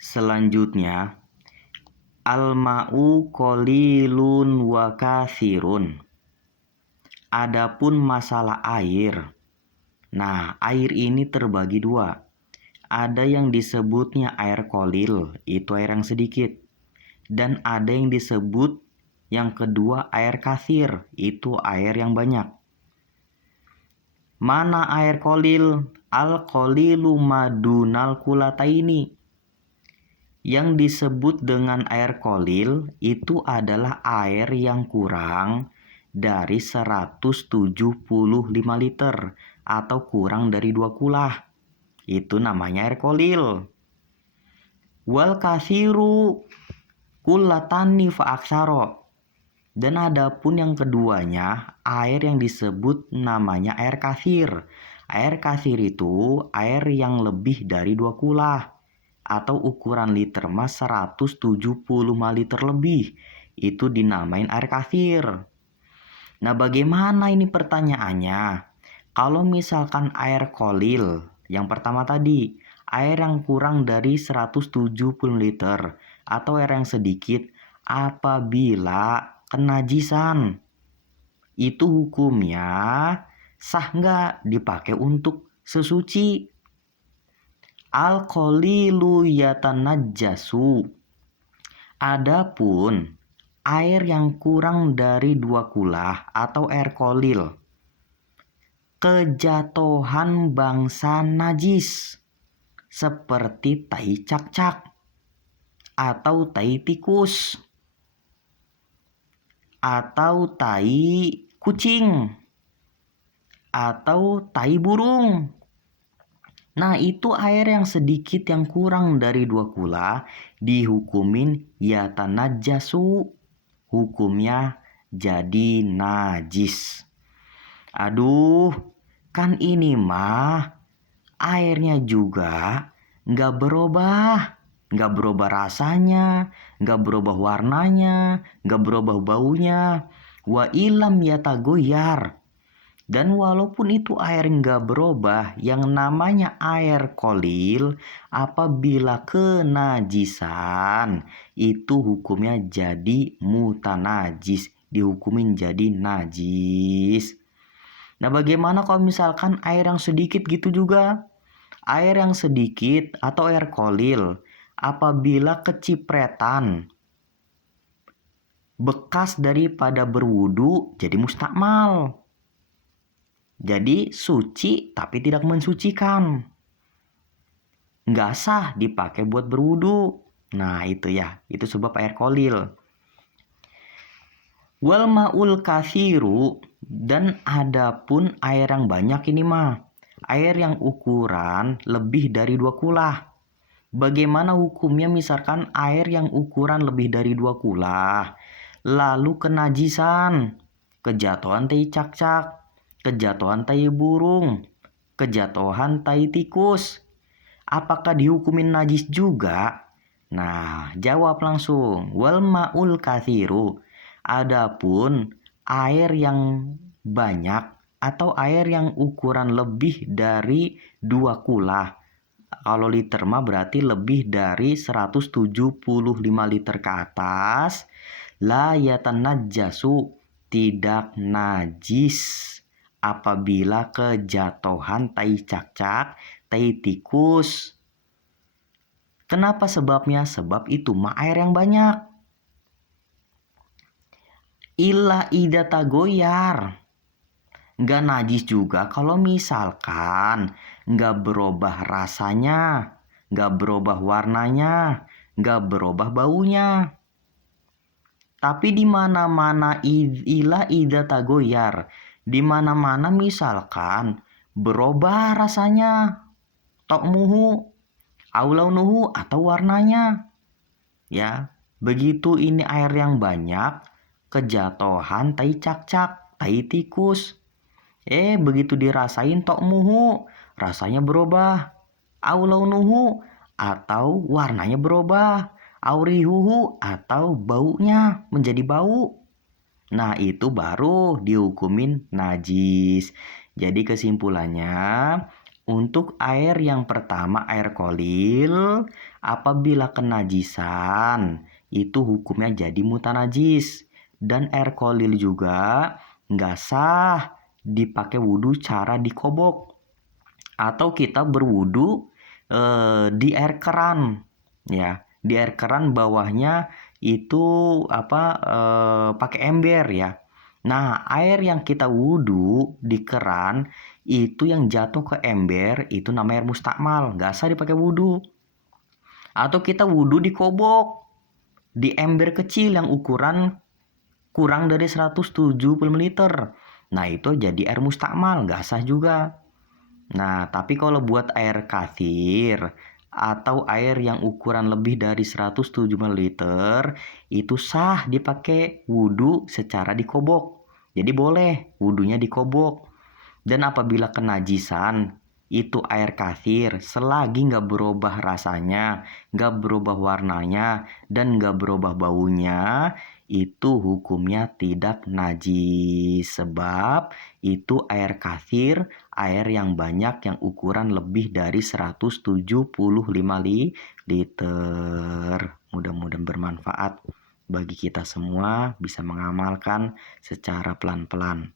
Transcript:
Selanjutnya, al-ma'u qalilun wa katsirun. Adapun masalah air. Nah, air ini terbagi dua. Ada yang disebutnya air qalil, itu air yang sedikit. Dan ada yang disebut yang kedua air katsir, itu air yang banyak. Mana air qalil? Al-qalilu madunal kulataini. Yang disebut dengan air qalil itu adalah air yang kurang dari 175 liter atau kurang dari 2 kulah. Itu namanya air qalil. Wal katsiru kullatani fa aksaro. Dan adapun yang keduanya, air yang disebut namanya air katsir. Air katsir itu air yang lebih dari 2 kulah atau ukuran liter mas 175 liter lebih. Itu dinamain air katsir. Nah, bagaimana ini pertanyaannya? Kalau misalkan air qalil, yang pertama tadi, air yang kurang dari 170 liter atau air yang sedikit apabila kenajisan, itu hukumnya sah nggak dipakai untuk sesuci? Al-qalilu yatanajjasu. Adapun air yang kurang dari 2 kulah atau air qalil, kejatuhan bangsa najis seperti tai cak-cak atau tai tikus atau tai kucing atau tai burung. Nah, itu air yang sedikit yang kurang dari 2 kula dihukumin yatanajjasu. Hukumnya jadi najis. Aduh, kan ini mah airnya juga nggak berubah. Nggak berubah rasanya, nggak berubah warnanya, nggak berubah baunya. Wa ilam yatagoyar. Dan walaupun itu air nggak berubah, yang namanya air qalil, apabila kenajisan, itu hukumnya jadi mutanajis, dihukumin jadi najis. Nah, bagaimana kalau misalkan air yang sedikit gitu juga? Air yang sedikit atau air qalil, apabila kecipretan, bekas daripada berwudu jadi mustakmal. Jadi suci tapi tidak mensucikan. Nggak sah dipakai buat berwudu. Nah, itu ya, itu sebab air qalil. Wal ma'ul katsiru, dan adapun air yang banyak ini mah, air yang ukuran lebih dari 2 kulah. Bagaimana hukumnya misalkan air yang ukuran lebih dari 2 kulah, lalu kenajisan, kejatuhan tai cak-cak, kejatuhan tai burung, kejatuhan tai tikus, apakah dihukumin najis juga? Nah, jawab langsung. Wal ma'ul katsiru. Adapun air yang banyak atau air yang ukuran lebih dari 2 kulah. Kalau liter mah berarti lebih dari 175 liter ke atas. La yatanajjasu, tidak najis apabila kejatuhan tai cak-cak, tai tikus. Kenapa sebabnya? Sebab itu mah air yang banyak. Illa idata goyar. Nggak najis juga kalau misalkan nggak berubah rasanya, nggak berubah warnanya, nggak berubah baunya. Tapi di mana-mana ila idata goyar, di mana-mana misalkan berubah rasanya, tokmuhu, aulaunuhu atau warnanya. Ya, begitu ini air yang banyak, kejatuhan tai cak-cak, tai tikus. Begitu dirasain tokmuhu, rasanya berubah. Aulaunuhu atau warnanya berubah. Aurihuhu atau baunya menjadi bau. Nah, itu baru dihukumin najis. Jadi kesimpulannya, untuk air yang pertama air qalil, Apabila kenajisan, itu hukumnya jadi mutanajis. Dan air kolil juga nggak sah dipakai wudhu cara dikobok. Atau kita berwudhu di air keran, ya. Di air keran bawahnya itu pakai ember ya. Nah, air yang kita wudhu di keran itu yang jatuh ke ember itu namanya air mustakmal, nggak sah dipakai wudhu. Atau kita wudhu di kobok, di ember kecil yang ukuran kurang dari 170 ml. Nah, itu jadi air mustakmal, nggak sah juga. Nah, tapi kalau buat air kathir atau air yang ukuran lebih dari 107 ml itu sah dipakai wudhu secara dikobok. Jadi boleh wudhunya dikobok. Dan apabila kenajisan itu air kathir selagi nggak berubah rasanya, nggak berubah warnanya, dan nggak berubah baunya, itu hukumnya tidak najis. Sebab itu air kathir, air yang banyak yang ukuran lebih dari 175 liter. Mudah-mudahan bermanfaat bagi kita semua, bisa mengamalkan secara pelan-pelan.